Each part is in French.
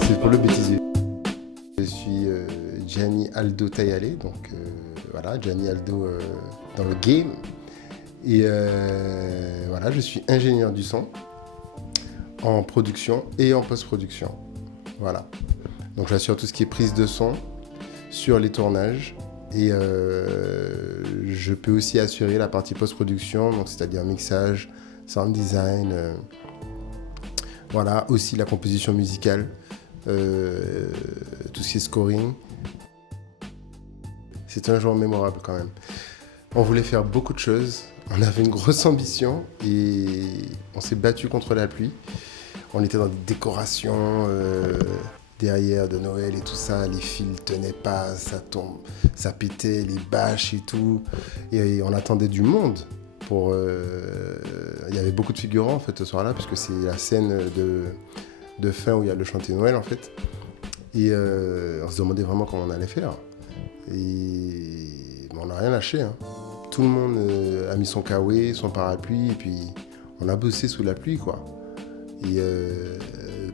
C'est pour le bêtisier. Je suis Gianni Aldo Tayale, donc voilà, Gianni Aldo dans le game. Et voilà, je suis ingénieur du son en production et en post-production. Voilà. Donc j'assure tout ce qui est prise de son sur les tournages. Et je peux aussi assurer la partie post-production, donc c'est-à-dire mixage, sound design, voilà, aussi la composition musicale, tout ce qui est scoring. C'était un jour mémorable quand même. On voulait faire beaucoup de choses, on avait une grosse ambition et on s'est battu contre la pluie. On était dans des décorations derrière de Noël et tout ça, les fils tenaient pas, ça tombe, ça pétait, les bâches et tout. Et on attendait du monde. Il y avait beaucoup de figurants en fait ce soir-là, puisque c'est la scène de fin où il y a le chantier Noël en fait. Et on se demandait vraiment comment on allait faire. Et on n'a rien lâché. Hein. Tout le monde a mis son kawaii, son parapluie, et puis on a bossé sous la pluie, quoi. Et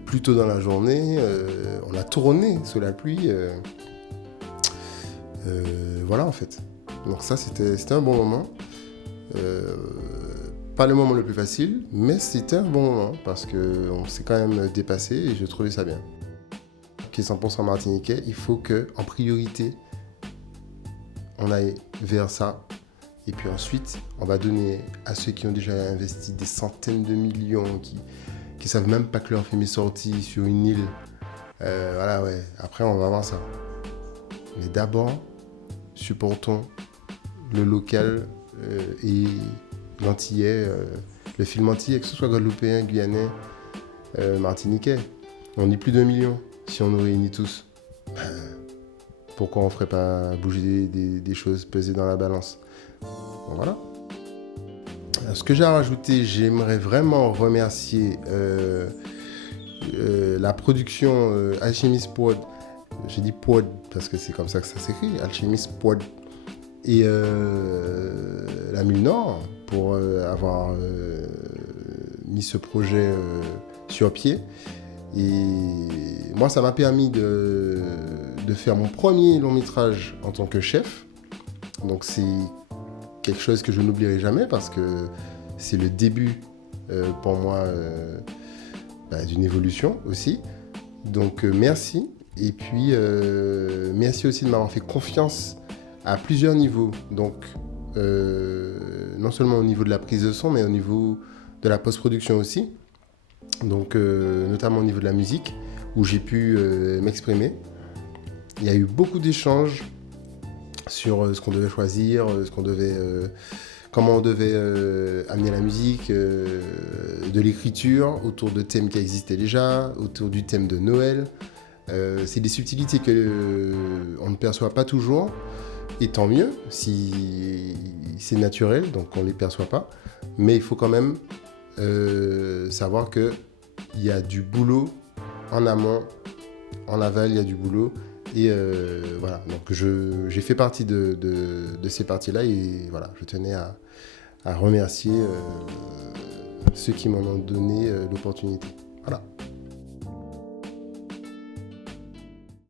plus tôt dans la journée, on a tourné sous la pluie. Voilà, en fait. Donc ça, c'était un bon moment. Pas le moment le plus facile, mais c'était un bon moment, parce qu'on s'est quand même dépassé, et je trouvais ça bien. Qui est 100% martiniquais, il faut qu'en priorité, on aille vers ça. Et puis ensuite, on va donner à ceux qui ont déjà investi des centaines de millions, qui savent même pas que leur film est sorti sur une île. Voilà, ouais. Après, on va voir ça. Mais d'abord, supportons le local et l'antillais, le film antillais, que ce soit guadeloupéen, guyanais, martiniquais. On est plus d'1 million si on nous réunit tous. Pourquoi on ne ferait pas bouger des choses, peser dans la balance? Bon, voilà. Ce que j'ai à rajouter, j'aimerais vraiment remercier la production Alchemist Pod. J'ai dit Pod parce que c'est comme ça que ça s'écrit, Alchemist Pod. Et la Mule Nord pour avoir mis ce projet sur pied. Et moi, ça m'a permis de faire mon premier long métrage en tant que chef. Donc c'est quelque chose que je n'oublierai jamais parce que c'est le début pour moi d'une évolution aussi. Donc merci. Et puis merci aussi de m'avoir fait confiance à plusieurs niveaux. Donc non seulement au niveau de la prise de son, mais au niveau de la post-production aussi. Donc notamment au niveau de la musique, où j'ai pu m'exprimer. Il y a eu beaucoup d'échanges sur ce qu'on devait choisir, comment on devait amener la musique, de l'écriture, autour de thèmes qui existaient déjà, autour du thème de Noël. C'est des subtilités qu'on ne perçoit pas toujours, et tant mieux si c'est naturel, donc on ne les perçoit pas. Mais il faut quand même savoir qu'il y a du boulot en amont, en aval, il y a du boulot. Et voilà, donc j'ai fait partie de ces parties-là et voilà, je tenais à remercier ceux qui m'en ont donné l'opportunité. Voilà.